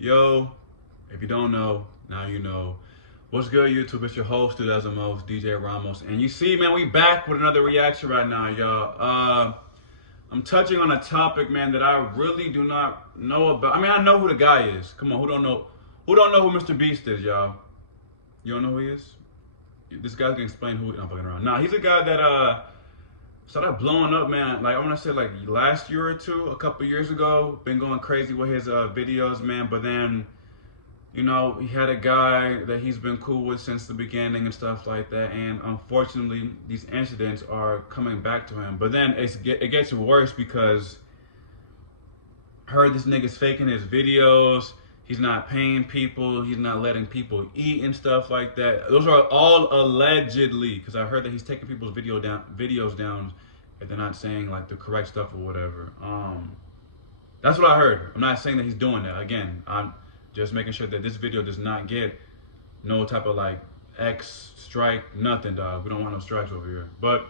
Yo, if you don't know, now you know. What's good, YouTube? It's your host, Dude As the Most, DJ Ramos. And you see, man, we back with another reaction right now, y'all. I'm touching on a topic, man, that I really do not know about. I mean, I know who the guy is. Come on, who don't know? Who don't know who Mr. Beast is, y'all? You don't know who he is? This guy's gonna explain who. I'm fucking around. Nah, he's a guy that started blowing up, man. Like I want to say, like last year or two, a couple years ago. Been going crazy with his videos, man. But then, you know, he had a guy that he's been cool with since the beginning and stuff like that. And unfortunately, these incidents are coming back to him. But then it gets worse because I heard this nigga's faking his videos. He's not paying people. He's not letting people eat and stuff like that. Those are all allegedly, because I heard that he's taking people's videos down if they're not saying like the correct stuff or whatever. That's what I heard. I'm not saying that he's doing that. Again, I'm just making sure that this video does not get no type of like X strike, nothing, dog. We don't want no strikes over here. But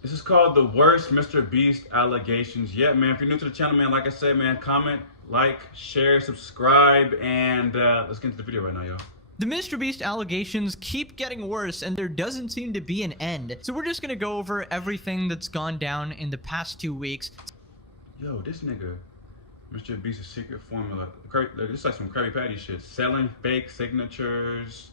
this is called the worst Mr. Beast allegations yet, man. If you're new to the channel, man, like I said, man, comment, like, share, subscribe, and let's get into the video right now, y'all. The Mr. Beast allegations keep getting worse and there doesn't seem to be an end. So we're just gonna go over everything that's gone down in the past 2 weeks. Yo, this nigga, Mr. Beast's secret formula, this is like some Krabby Patty shit. Selling fake signatures,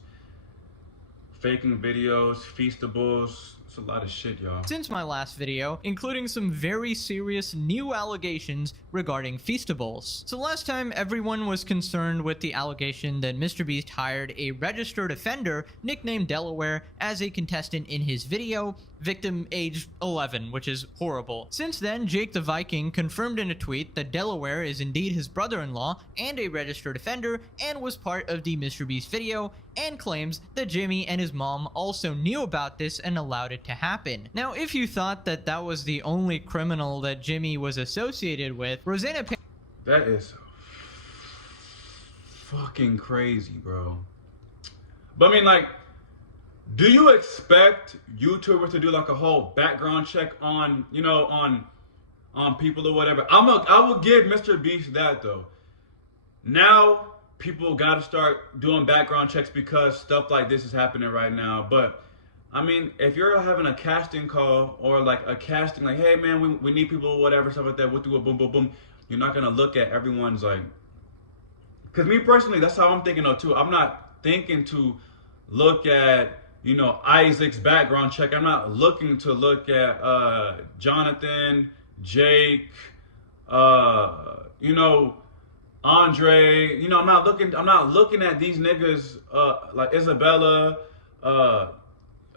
faking videos, feastables. It's a lot of shit, y'all. Since my last video, including some very serious new allegations regarding Feastables. So last time, everyone was concerned with the allegation that Mr. Beast hired a registered offender nicknamed Delaware as a contestant in his video, victim age 11, which is horrible. Since then, Jake the Viking confirmed in a tweet that Delaware is indeed his brother-in-law and a registered offender and was part of the Mr. Beast video, and claims that Jimmy and his mom also knew about this and allowed it to happen. Now, if you thought that that was the only criminal that Jimmy was associated with, Rosanna That is fucking crazy, bro. But I mean, like, do you expect YouTubers to do like a whole background check on, you know, on people or whatever? I will give Mr. Beast that though. Now people got to start doing background checks because stuff like this is happening right now. But I mean, if you're having a casting call or like a casting, like, hey man, we need people or whatever, stuff like that, we'll do a boom, boom, boom. You're not gonna look at everyone's like, because me personally, that's how I'm thinking of too. I'm not thinking to look at, you know, Isaac's background check. I'm not looking to look at Jonathan, Jake, you know, Andre. You know, I'm not looking at these niggas like Isabella,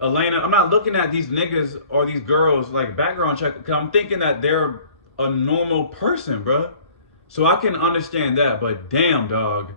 Elena. I'm not looking at these niggas or these girls like background check because I'm thinking that they're a normal person, bruh. So I can understand that, but damn, dog.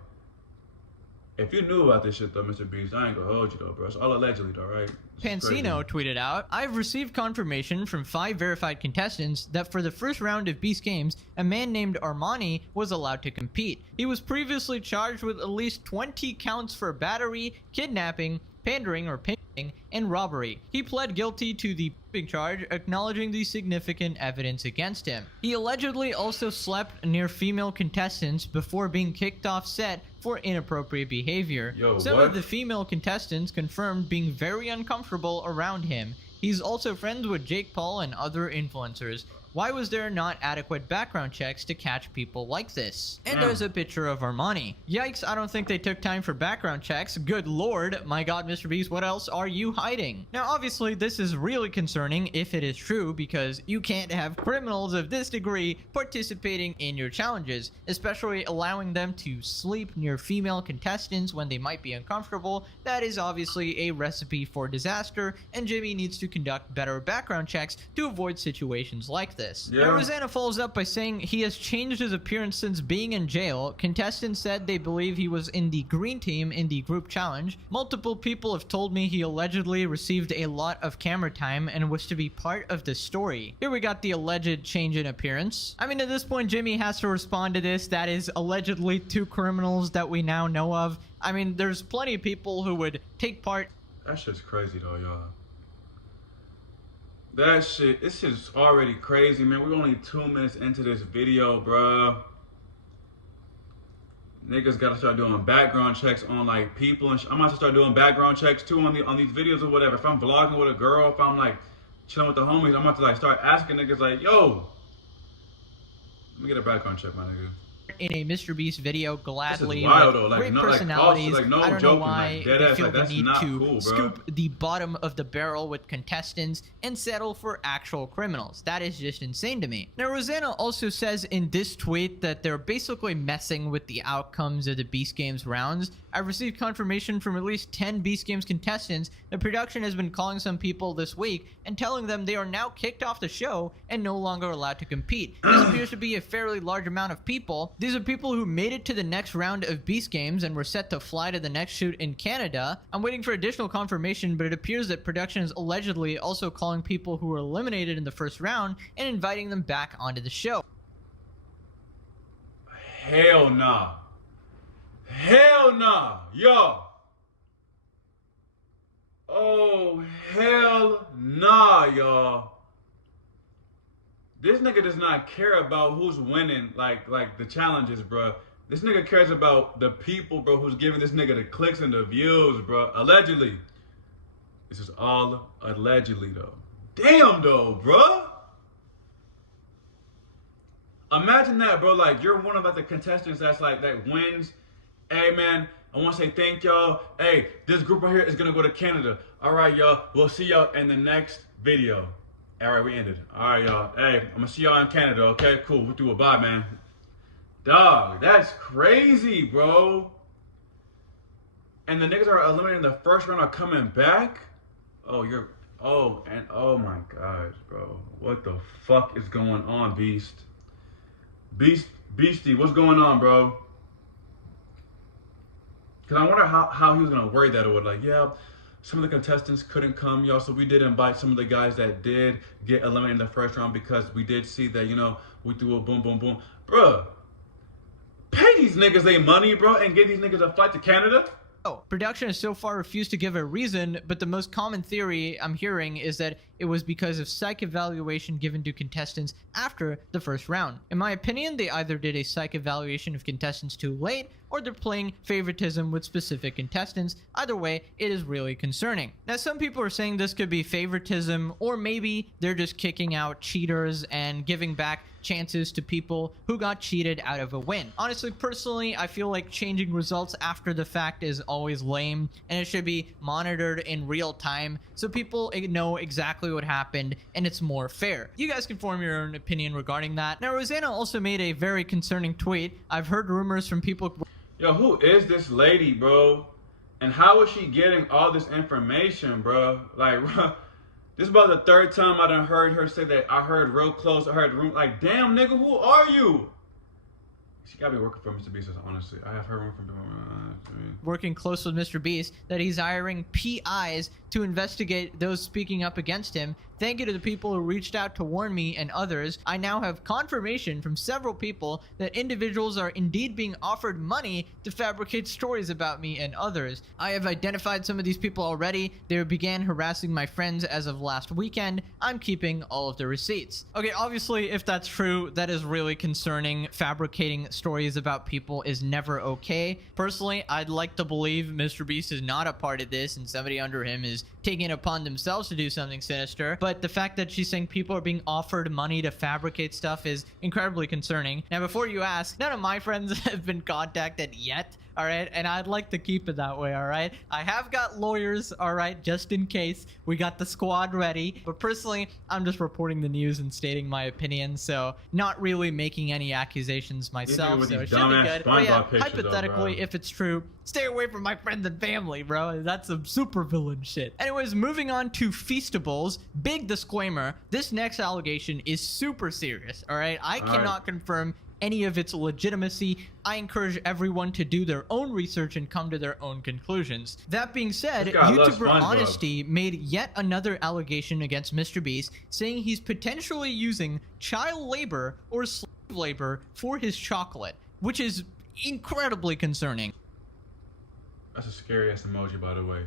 If you knew about this shit though, Mr. Beast, I ain't gonna hold you though, bro. It's all allegedly though, right? Pansino tweeted out, "I've received confirmation from 5 verified contestants that for the first round of Beast Games, a man named Armani was allowed to compete. He was previously charged with at least 20 counts for battery, kidnapping, pandering or pimping, and robbery. He pled guilty to the pimping charge, acknowledging the significant evidence against him. He allegedly also slept near female contestants before being kicked off set for inappropriate behavior. Some of the female contestants confirmed being very uncomfortable around him. He's also friends with Jake Paul and other influencers. Why was there not adequate background checks to catch people like this?" And there's a picture of Armani. Yikes, I don't think they took time for background checks. Good lord, my god, Mr. Beast, what else are you hiding? Now, obviously, this is really concerning if it is true because you can't have criminals of this degree participating in your challenges, especially allowing them to sleep near female contestants when they might be uncomfortable. That is obviously a recipe for disaster, and Jimmy needs to conduct better background checks to avoid situations like this. Yeah. Now, Rosanna follows up by saying he has changed his appearance since being in jail. Contestants said they believe he was in the green team in the group challenge. Multiple people have told me he allegedly received a lot of camera time and was to be part of the story. Here we got the alleged change in appearance. I mean, at this point, Jimmy has to respond to this. That is allegedly 2 criminals that we now know of. I mean, there's plenty of people who would take part. That shit's crazy though, y'all. That shit, this shit's already crazy, man. We're only 2 minutes into this video, bruh. niggas gotta start doing background checks on like people, and I'm about to start doing background checks too on these videos or whatever. If I'm vlogging with a girl, if I'm like chilling with the homies, I'm about to like start asking niggas like, yo, let me get a background check, my nigga. In a Mr. Beast video gladly. This is wild, though. Like, great no, like, personalities. also, like, no I don't joking, know why like, dead they ass, feel like, the that's need not to cool, bro. scoop the bottom of the barrel with contestants and settle for actual criminals. That is just insane to me. Now, Rosanna also says in this tweet that they're basically messing with the outcomes of the Beast Games rounds. I've received confirmation from at least 10 Beast Games contestants that production has been calling some people this week and telling them they are now kicked off the show and no longer allowed to compete. This appears to be a fairly large amount of people. These are people who made it to the next round of Beast Games and were set to fly to the next shoot in Canada. I'm waiting for additional confirmation, but it appears that production is allegedly also calling people who were eliminated in the first round and inviting them back onto the show. Hell nah. Hell nah. Yo. Oh, hell nah, y'all. This nigga does not care about who's winning, like the challenges, bro. This nigga cares about the people, bro, who's giving this nigga the clicks and the views, bro. Allegedly. This is all allegedly, though. Damn, though, bro. Imagine that, bro. Like, you're one of like the contestants that's like that wins. Hey, man, I want to say thank y'all. Hey, this group right here is gonna go to Canada. All right, y'all. We'll see y'all in the next video. All right, we ended. All right, y'all. Hey, I'm gonna see y'all in Canada. Okay, cool. We'll do a bye, man. Dog, that's crazy, bro. And the niggas are eliminated in the first round are coming back. Oh, oh my gosh, bro. What the fuck is going on, Beast? Beastie, what's going on, bro? Cause I wonder how he was gonna word that, or like, yeah, some of the contestants couldn't come, y'all. So we did invite some of the guys that did get eliminated in the first round because we did see that, you know, we threw a boom, boom, boom, bruh. Pay these niggas their money, bro, and give these niggas a flight to Canada. Production has so far refused to give a reason, but the most common theory I'm hearing is that it was because of psych evaluation given to contestants after the first round. In my opinion, they either did a psych evaluation of contestants too late, or they're playing favoritism with specific contestants. Either way, it is really concerning. Now, some people are saying this could be favoritism, or maybe they're just kicking out cheaters and giving back chances to people who got cheated out of a win. Honestly, personally, I feel like changing results after the fact is always lame, and it should be monitored in real time so people know exactly what happened and it's more fair. You guys can form your own opinion regarding that. Now, Rosanna also made a very concerning tweet. I've heard rumors from people. Yo, who is this lady, bro? And how is she getting all this information, bro? Like, bro, this is about the third time I done heard her say that I heard real close, I heard room. Like, damn, nigga, who are you? She gotta be working for Mr. Beast, honestly. I have her working for working close with Mr. Beast, that he's hiring PIs to investigate those speaking up against him. Thank you to the people who reached out to warn me and others. I now have confirmation from several people that individuals are indeed being offered money to fabricate stories about me and others. I have identified some of these people already. They began harassing my friends as of last weekend. I'm keeping all of the receipts. Okay, obviously, if that's true, that is really concerning. Fabricating stories about people is never okay. Personally, I'd like to believe Mr. Beast is not a part of this and somebody under him is taking it upon themselves to do something sinister. But the fact that she's saying people are being offered money to fabricate stuff is incredibly concerning. Now, before you ask, none of my friends have been contacted yet, all right? And I'd like to keep it that way, all right? I have got lawyers, all right, just in case. We got the squad ready. But personally, I'm just reporting the news and stating my opinion, so not really making any accusations myself, so it should be good. But yeah, hypothetically, if it's true, stay away from my friends and family, bro. That's some supervillain shit. Anyways, moving on to Feastables. Big disclaimer, this next allegation is super serious, all right? I cannot confirm any of its legitimacy. I encourage everyone to do their own research and come to their own conclusions. That being said, YouTuber Honesty made yet another allegation against Mr. Beast, saying he's potentially using child labor or slave labor for his chocolate, which is incredibly concerning. That's a scary ass emoji, by the way.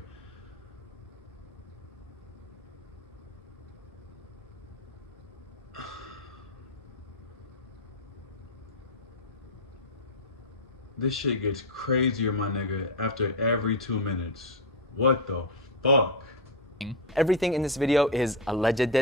This shit gets crazier, my nigga, after every 2 minutes. What the fuck? Everything in this video is alleged,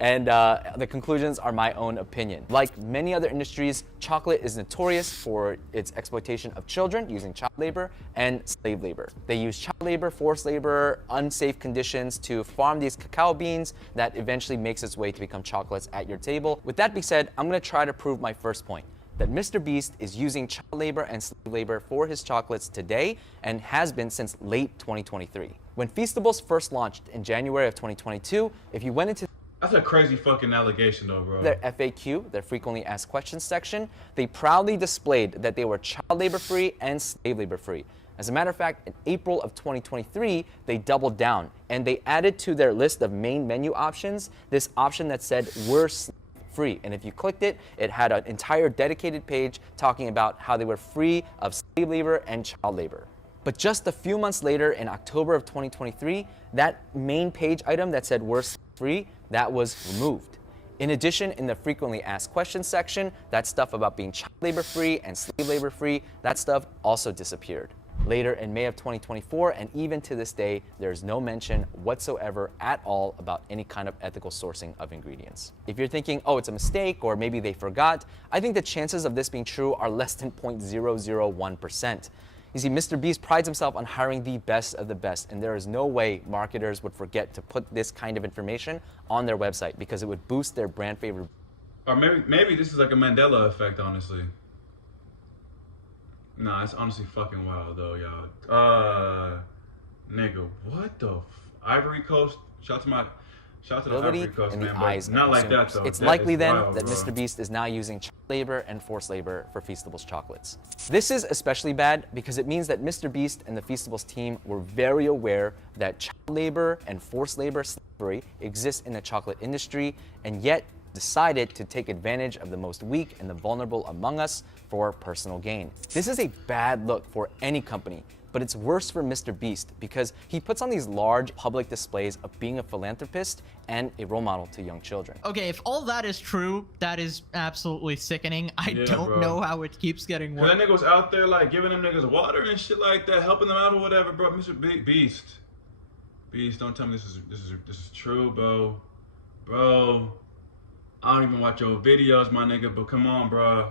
and the conclusions are my own opinion. Like many other industries, chocolate is notorious for its exploitation of children using child labor and slave labor. They use child labor, forced labor, unsafe conditions to farm these cacao beans that eventually makes its way to become chocolates at your table. With that being said, I'm gonna try to prove my first point, that Mr. Beast is using child labor and slave labor for his chocolates today and has been since late 2023. When Feastables first launched in January of 2022, if you went into That's a crazy fucking allegation though, bro. their FAQ, their frequently asked questions section, they proudly displayed that they were child labor free and slave labor free. As a matter of fact, in April of 2023, they doubled down and they added to their list of main menu options this option that said we're slave free. And if you clicked it, it had an entire dedicated page talking about how they were free of slave labor and child labor. But just a few months later, in October of 2023, that main page item that said we're slave free, that was removed. In addition, in the frequently asked questions section, that stuff about being child labor free and slave labor free, that stuff also disappeared. Later in May of 2024, and even to this day, there's no mention whatsoever at all about any kind of ethical sourcing of ingredients. If you're thinking, oh, it's a mistake, or maybe they forgot, I think the chances of this being true are less than 0.001%. You see, Mr. Beast prides himself on hiring the best of the best, and there is no way marketers would forget to put this kind of information on their website because it would boost their brand favorability. Or maybe this is like a Mandela effect, honestly. Nah, it's honestly fucking wild though, y'all. Nigga, what the Ivory Coast? Shout to the Ivory Coast, in the man. eyes But not of like that consumers. though. It's That likely is then wild, that bro. Mr. Beast is now using child labor and forced labor for Feastables chocolates. This is especially bad because it means that Mr. Beast and the Feastables team were very aware that child labor and forced labor slavery exists in the chocolate industry, and yet decided to take advantage of the most weak and the vulnerable among us for personal gain. This is a bad look for any company, but it's worse for Mr. Beast because he puts on these large public displays of being a philanthropist and a role model to young children. Okay, if all that is true, that is absolutely sickening. I Yeah, don't bro. know how it keeps getting Cause worse. that nigga was out there like giving them niggas water and shit like that, helping them out or whatever, bro. Mr. Beast, don't tell me this is true, bro. Bro, I don't even watch your videos, my nigga, but come on, bro.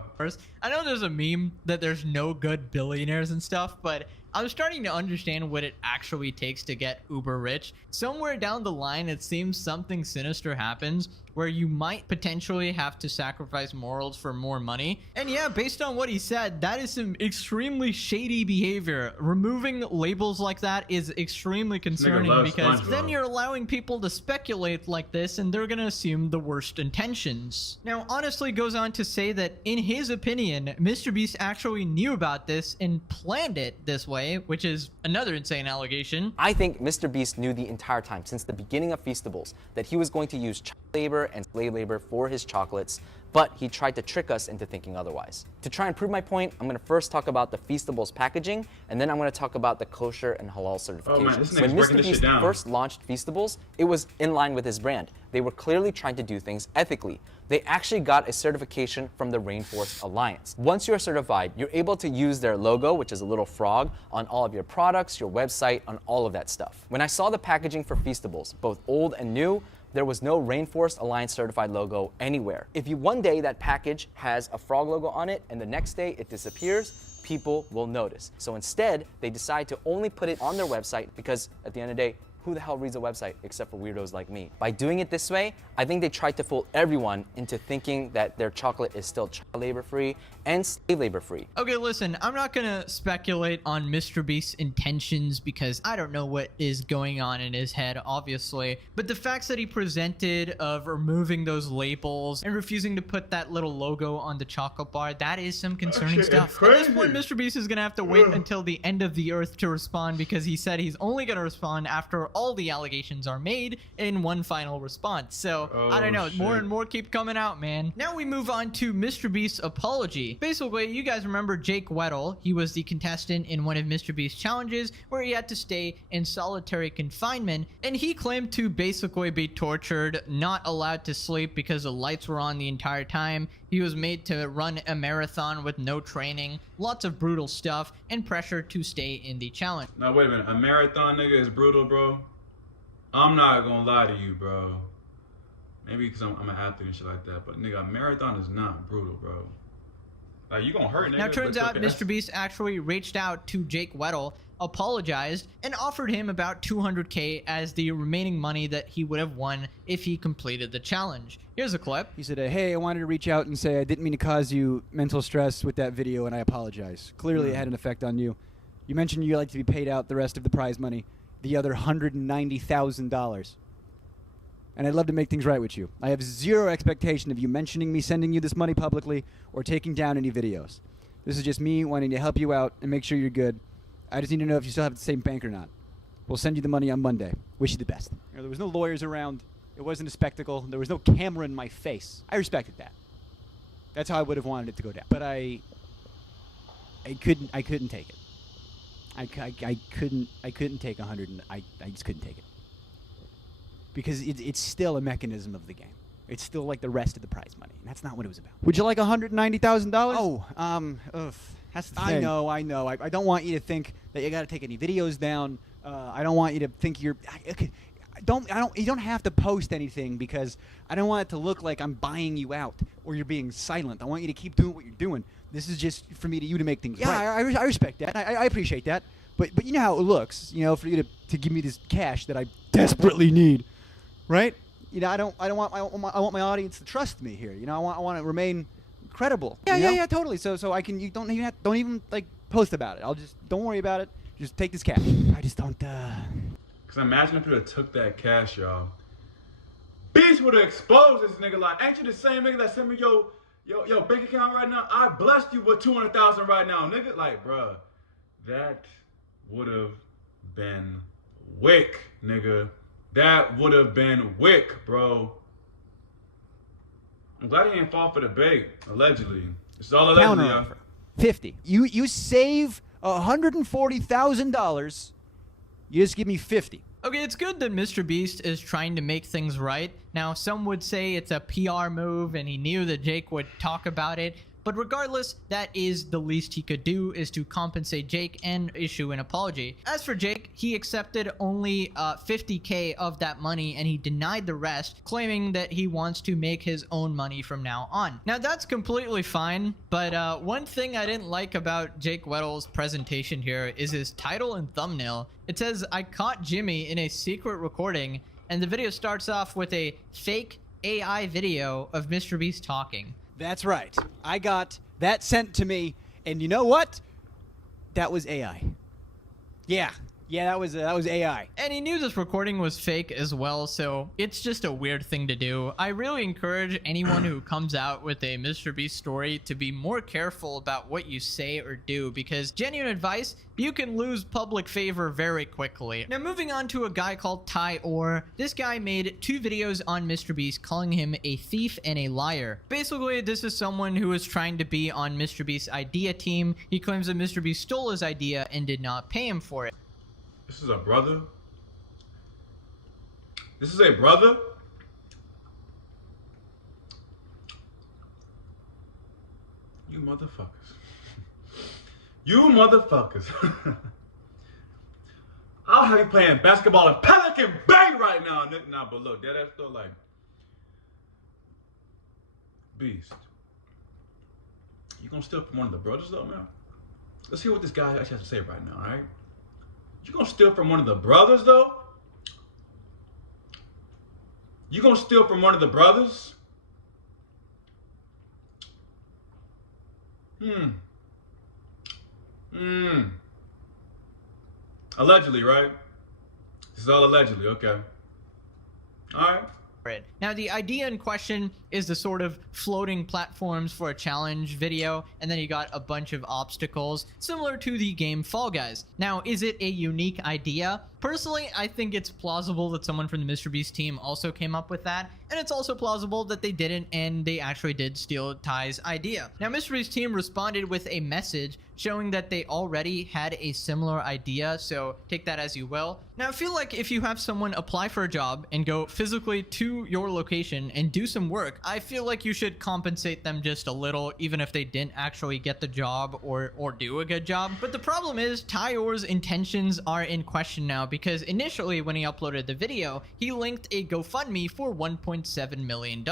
I know there's a meme that there's no good billionaires and stuff, but I'm starting to understand what it actually takes to get uber rich. Somewhere down the line, it seems something sinister happens where you might potentially have to sacrifice morals for more money. And yeah, based on what he said, that is some extremely shady behavior. Removing labels like that is extremely concerning loves because SpongeBob. then you're allowing people to speculate like this and they're gonna assume the worst intentions. Now, honestly goes on to say that in his opinion, Mr. Beast actually knew about this and planned it this way, which is another insane allegation. I think Mr. Beast knew the entire time, since the beginning of Feastables, that he was going to use child labor and slave labor for his chocolates, but he tried to trick us into thinking otherwise. To try and prove my point, I'm going to first talk about the Feastables packaging, and then I'm going to talk about the kosher and halal certifications. this nigga's When breaking Mr. this shit Beast down. first launched Feastables, it was in line with his brand. They were clearly trying to do things ethically. They actually got a certification from the Rainforest Alliance. Once you're certified, you're able to use their logo, which is a little frog, on all of your products, your website, on all of that stuff. When I saw the packaging for Feastables, both old and new, there was no Rainforest Alliance certified logo anywhere. If you one day that package has a frog logo on it and the next day it disappears, people will notice. So instead, they decide to only put it on their website because at the end of the day, who the hell reads a website except for weirdos like me? By doing it this way, I think they tried to fool everyone into thinking that their chocolate is still child labor free and slave labor free. Okay, listen, I'm not gonna speculate on Mr. Beast's intentions because I don't know what is going on in his head, obviously. But the facts that he presented of removing those labels and refusing to put that little logo on the chocolate bar, that is some concerning shit is stuff. At this crazy. point, Mr. Beast is gonna have to wait until the end of the earth to respond because he said he's only gonna respond after all the allegations are made in one final response. So I don't know, more and more keep coming out, man. Now we move on to MrBeast's apology. Basically, you guys remember Jake Weddle. He was the contestant in one of MrBeast's challenges where he had to stay in solitary confinement, and he claimed to basically be tortured, not allowed to sleep because the lights were on the entire time. He was made to run a marathon with no training, lots of brutal stuff, and pressure to stay in the challenge. Now wait a minute, a marathon nigga is brutal, bro? I'm not gonna lie to you, bro. Maybe because I'm an athlete and shit like that, but nigga, a marathon is not brutal, bro. Like, you gonna hurt, nigga. Now, turns out okay. MrBeast actually reached out to Jake Weddle, apologized, and offered him about $200K as the remaining money that he would have won if he completed the challenge. Here's a clip. He said, hey, I wanted to reach out and say I didn't mean to cause you mental stress with that video, and I apologize. Clearly, it had an effect on you. You mentioned you'd like to be paid out the rest of the prize money, the other $190,000. And I'd love to make things right with you. I have zero expectation of you mentioning me sending you this money publicly or taking down any videos. This is just me wanting to help you out and make sure you're good. I just need to know if you still have the same bank or not. We'll send you the money on Monday. Wish you the best. There was no lawyers around. It wasn't a spectacle. There was no camera in my face. I respected that. That's how I would have wanted it to go down. But I couldn't take it. I couldn't take 100. I just couldn't take it. Because it's still a mechanism of the game. It's still like the rest of the prize money. And that's not what it was about. Would you like $190,000? Oh, that's the thing. I know. I don't want you to think that you got to take any videos down. I don't want you to think you're. You don't have to post anything because I don't want it to look like I'm buying you out or you're being silent. I want you to keep doing what you're doing. This is just for me to make things right. Yeah, I respect that. I appreciate that. But you know how it looks. You know, for you to give me this cash that I desperately need, right? You know, I want my audience to trust me here. You know, I want to remain credible. Yeah, totally. So you don't even like post about it. Don't worry about it. Just take this cash. I just don't. Cause imagine if you would have took that cash, y'all. Beast would have exposed this nigga. Like, ain't you the same nigga that sent me your bank account right now? I blessed you with 200,000 right now, nigga. Like, bruh, that would have been wick, nigga. That would have been wick, bro. I'm glad he ain't fall for the bait, allegedly. It's all allegedly, y'all. 50. You save $140,000. You just give me 50. Okay, it's good that MrBeast is trying to make things right. Now, some would say it's a PR move and he knew that Jake would talk about it. But regardless, that is the least he could do, is to compensate Jake and issue an apology. As for Jake, he accepted only $50K of that money and he denied the rest, claiming that he wants to make his own money from now on. Now, that's completely fine, but one thing I didn't like about Jake Weddle's presentation here is his title and thumbnail. It says, "I caught Jimmy in a secret recording," and the video starts off with a fake AI video of MrBeast talking. That's right. I got that sent to me, and you know what? That was AI. Yeah, that was AI. And he knew this recording was fake as well, so it's just a weird thing to do. I really encourage anyone who comes out with a MrBeast story to be more careful about what you say or do, because genuine advice, you can lose public favor very quickly. Now, moving on to a guy called Ty Orr. This guy made 2 videos on MrBeast calling him a thief and a liar. Basically, this is someone who is trying to be on MrBeast's idea team. He claims that MrBeast stole his idea and did not pay him for it. This is a brother? This is a brother? You motherfuckers. You motherfuckers. I'll have you playing basketball in Pelican Bay right now. Nah, but look, that's still like Beast. You gonna steal from one of the brothers though, man? Let's hear what this guy actually has to say right now, alright? You gonna steal from one of the brothers though? You gonna steal from one of the brothers? Allegedly, right? This is all allegedly, okay. Alright. Now, the idea in question is the sort of floating platforms for a challenge video, and then you got a bunch of obstacles, similar to the game Fall Guys. Now, is it a unique idea? Personally, I think it's plausible that someone from the MrBeast team also came up with that, and it's also plausible that they didn't and they actually did steal Ty's idea. Now, MrBeast team responded with a message showing that they already had a similar idea, so take that as you will. Now, I feel like if you have someone apply for a job and go physically to your location and do some work, I feel like you should compensate them just a little, even if they didn't actually get the job or do a good job. But the problem is, Ty Orr's intentions are in question now, because initially when he uploaded the video, he linked a GoFundMe for $1.7 million.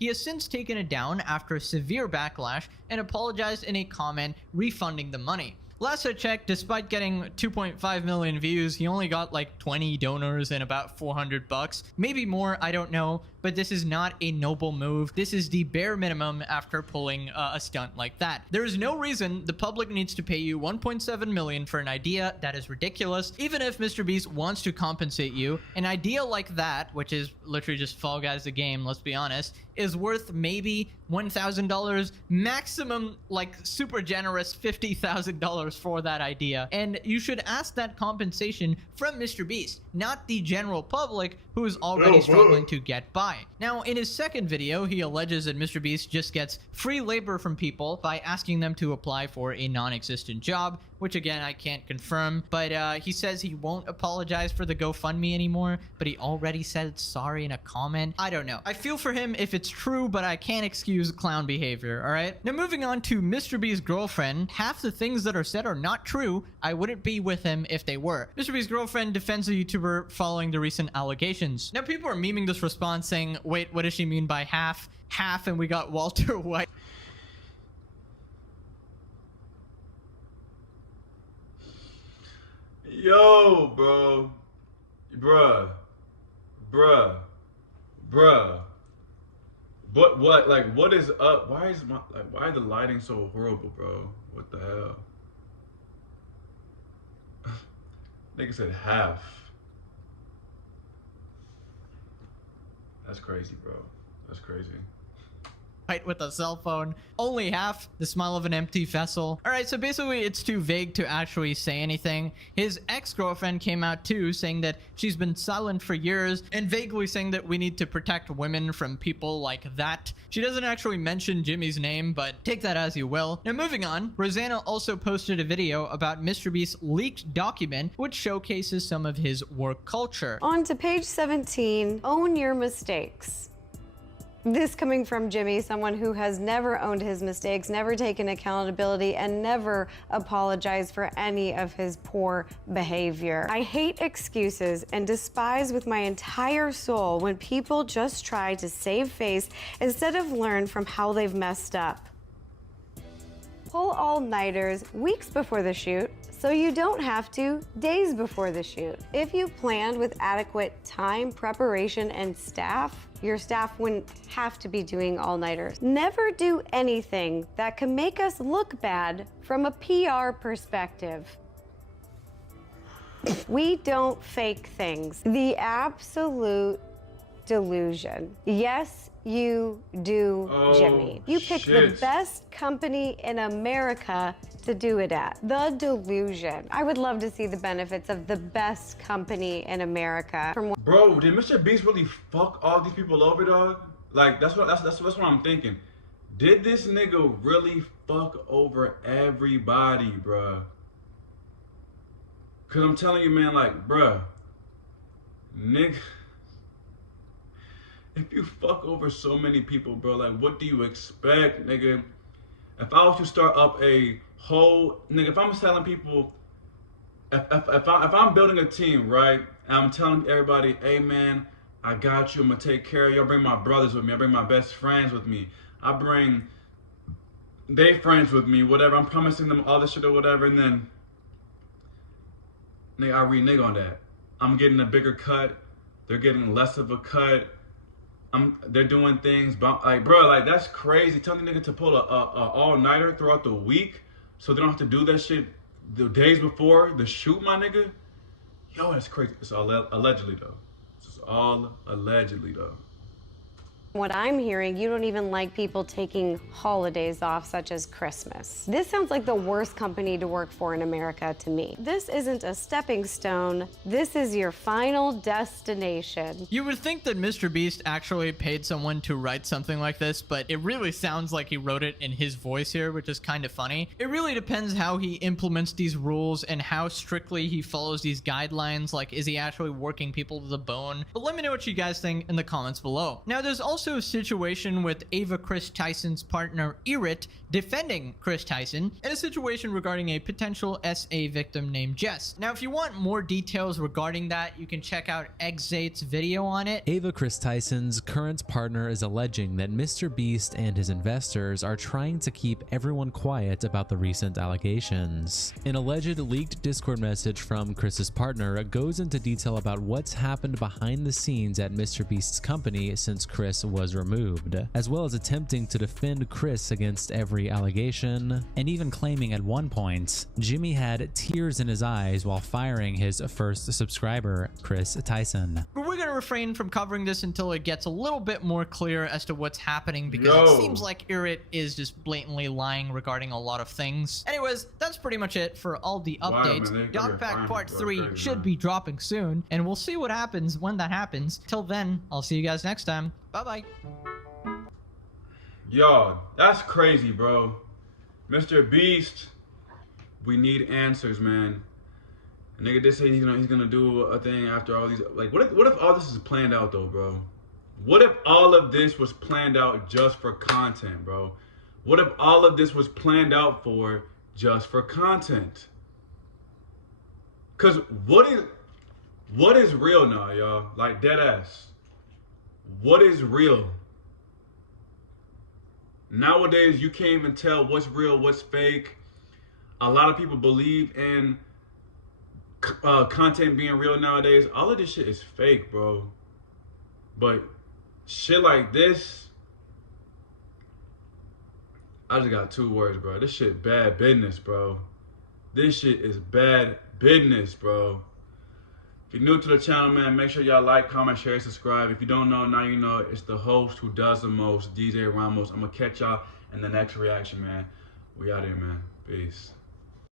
He has since taken it down after severe backlash and apologized in a comment refunding the money. Last I checked, despite getting 2.5 million views, he only got like 20 donors and about $400. Maybe more, I don't know, but this is not a noble move. This is the bare minimum after pulling a stunt like that. There is no reason the public needs to pay you 1.7 million for an idea. That is ridiculous. Even if MrBeast wants to compensate you, an idea like that, which is literally just Fall Guys the game, let's be honest, is worth maybe $1,000, maximum like super generous $50,000 for that idea. And you should ask that compensation from MrBeast, not the general public who is already struggling to get by. Now, in his second video, he alleges that MrBeast just gets free labor from people by asking them to apply for a non-existent job, which again, I can't confirm, but he says he won't apologize for the GoFundMe anymore, but he already said sorry in a comment. I don't know. I feel for him if it's true, but I can't excuse clown behavior, all right? Now, moving on to MrBeast's girlfriend, half the things that are said are not true. I wouldn't be with him if they were. MrBeast's girlfriend defends the YouTuber following the recent allegations. Now, people are memeing this response saying, wait, what does she mean by half? Half, and we got Walter White. Yo, bro. Bruh. But what, like, what is up? Why is why is the lighting so horrible, bro? What the hell? Nigga said half. That's crazy, bro. That's crazy. With a cell phone. Only half, the smile of an empty vessel. All right, so basically it's too vague to actually say anything. His ex-girlfriend came out too, saying that she's been silent for years and vaguely saying that we need to protect women from people like that. She doesn't actually mention Jimmy's name, but take that as you will. Now, moving on, Rosanna also posted a video about MrBeast's leaked document, which showcases some of his work culture. On to page 17, own your mistakes. This coming from Jimmy, someone who has never owned his mistakes, never taken accountability, and never apologized for any of his poor behavior. I hate excuses and despise with my entire soul when people just try to save face instead of learn from how they've messed up. Pull all-nighters weeks before the shoot, so you don't have to days before the shoot. If you planned with adequate time, preparation, and staff, your staff wouldn't have to be doing all-nighters. Never do anything that can make us look bad from a PR perspective. We don't fake things. The absolute delusion. Yes, you do, Jimmy. You picked the best company in America to do it at. The delusion. I would love to see the benefits of the best company in America. Bro, did MrBeast really fuck all these people over, dog? Like, that's what I'm thinking. Did this nigga really fuck over everybody, bruh? Cause I'm telling you, man, like, bruh, nigga, if you fuck over so many people, bro, like, what do you expect, nigga? If I was to start up a whole, nigga, if I'm telling people, if I'm building a team, right, and I'm telling everybody, hey, man, I got you, I'm gonna take care of you, I bring my brothers with me, I bring my best friends with me, I bring their friends with me, whatever, I'm promising them all this shit or whatever, and then, nigga, I renege on that. I'm getting a bigger cut, they're getting less of a cut, they're doing things, like, bro, like, that's crazy. Tell the nigga to pull a all-nighter throughout the week so they don't have to do that shit the days before the shoot, my nigga. Yo, that's crazy. It's all allegedly, though. It's all allegedly, though. What I'm hearing, you don't even like people taking holidays off, such as Christmas. This sounds like the worst company to work for in America to me. This isn't a stepping stone. This is your final destination. You would think that Mr. Beast actually paid someone to write something like this, but it really sounds like he wrote it in his voice here, which is kind of funny. It really depends how he implements these rules and how strictly he follows these guidelines. Like, is he actually working people to the bone? But let me know what you guys think in the comments below. Now, there's also a situation with Ava Chris Tyson's partner Irit defending Chris Tyson, and a situation regarding a potential SA victim named Jess. Now, if you want more details regarding that, you can check out Exate's video on it. Ava Chris Tyson's current partner is alleging that Mr. Beast and his investors are trying to keep everyone quiet about the recent allegations. An alleged leaked Discord message from Chris's partner goes into detail about what's happened behind the scenes at Mr. Beast's company since Chris was removed, as well as attempting to defend Chris against every allegation, and even claiming at one point Jimmy had tears in his eyes while firing his first subscriber, Chris Tyson. But we're going to refrain from covering this until it gets a little bit more clear as to what's happening, because it seems like Irit is just blatantly lying regarding a lot of things. Anyways, that's pretty much it for all the updates. Dogpack Part 3 should be dropping soon, and we'll see what happens when that happens. Till then, I'll see you guys next time. Bye-bye. Yo, that's crazy, bro. Mr. Beast, we need answers, man. A nigga did say he's gonna do a thing after all these. Like, what if all this is planned out though, bro? What if all of this was planned out just for content, bro? What if all of this was planned out for just for content? Cause what is real now, y'all? Like, dead ass. What is real? Nowadays, you can't even tell what's real, what's fake. A lot of people believe in content being real nowadays. All of this shit is fake, bro. But shit like this, I just got 2 words, bro. This shit bad business, bro. This shit is bad business, bro. If you're new to the channel, man, make sure y'all like, comment, share, subscribe. If you don't know, now you know. It's the host who does the most, DJ Ramos. I'm going to catch y'all in the next reaction, man. We out here, man. Peace.